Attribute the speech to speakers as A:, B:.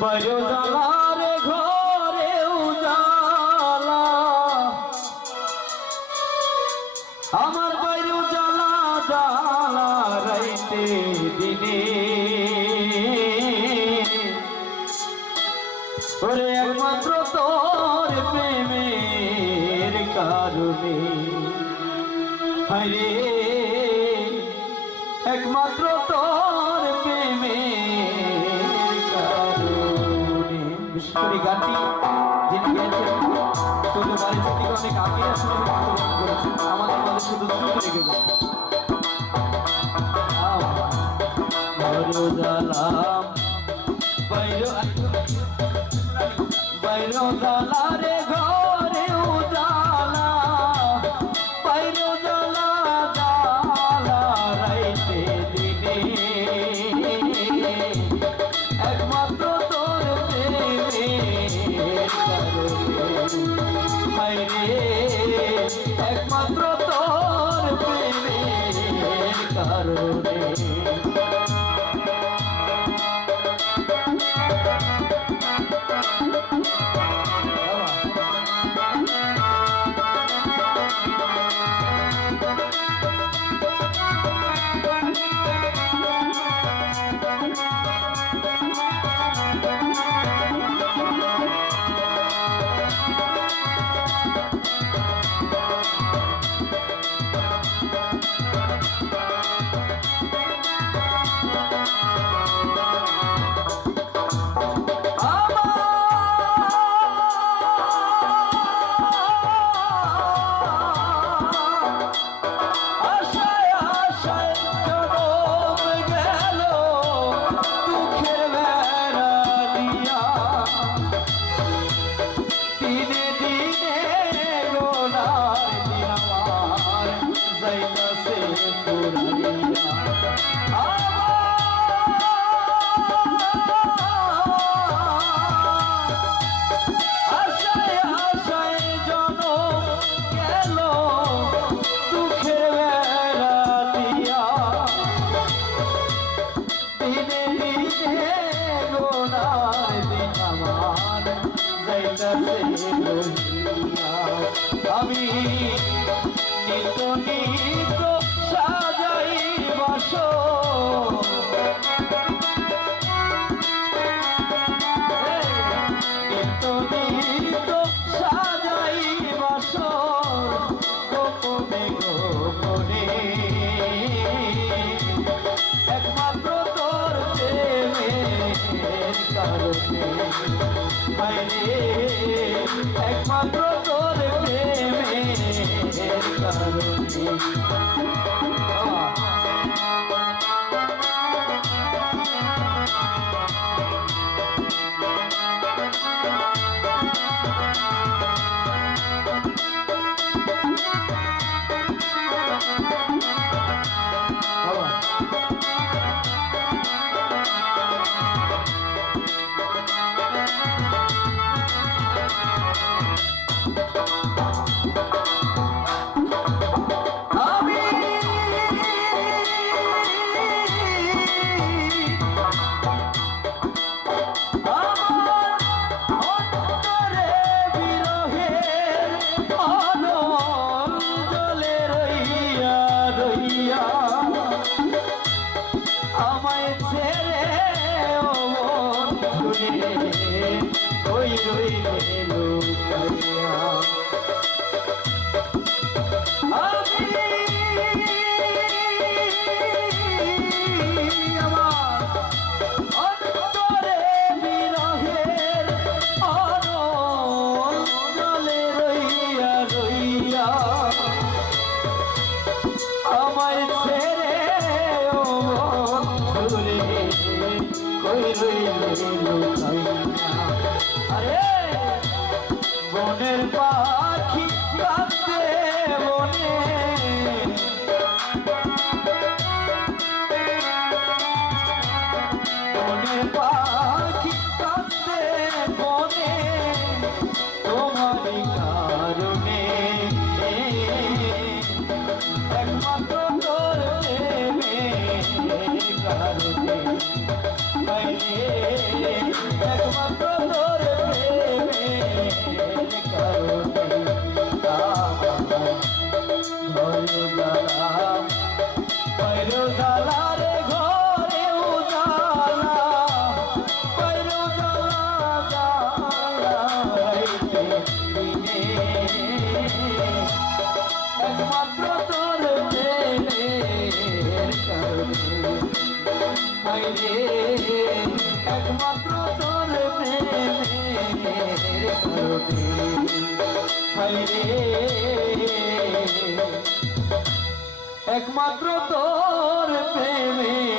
A: বড় জালার ঘরে উজালা। আমার বড় জালা জালা রাইতে ওরে একমাত্র তোর প্রেমের কারণে। একমাত্র তোর এই গানটি যেটি গেয়েছেন ছোটো বাড়ির থেকে অনেক আগে আসলে আমাদের মধ্যে শুধু ছোটো রেখে গেছে আমি Música ওই রইল নৌকাইয়া আরে বনের পাখি কাঁদে বনে বনের পাখি একমাত্র তোর প্রেমের কারণে হায়রে একমাত্র তোর প্রেমের একমাত্র তোর প্রেমের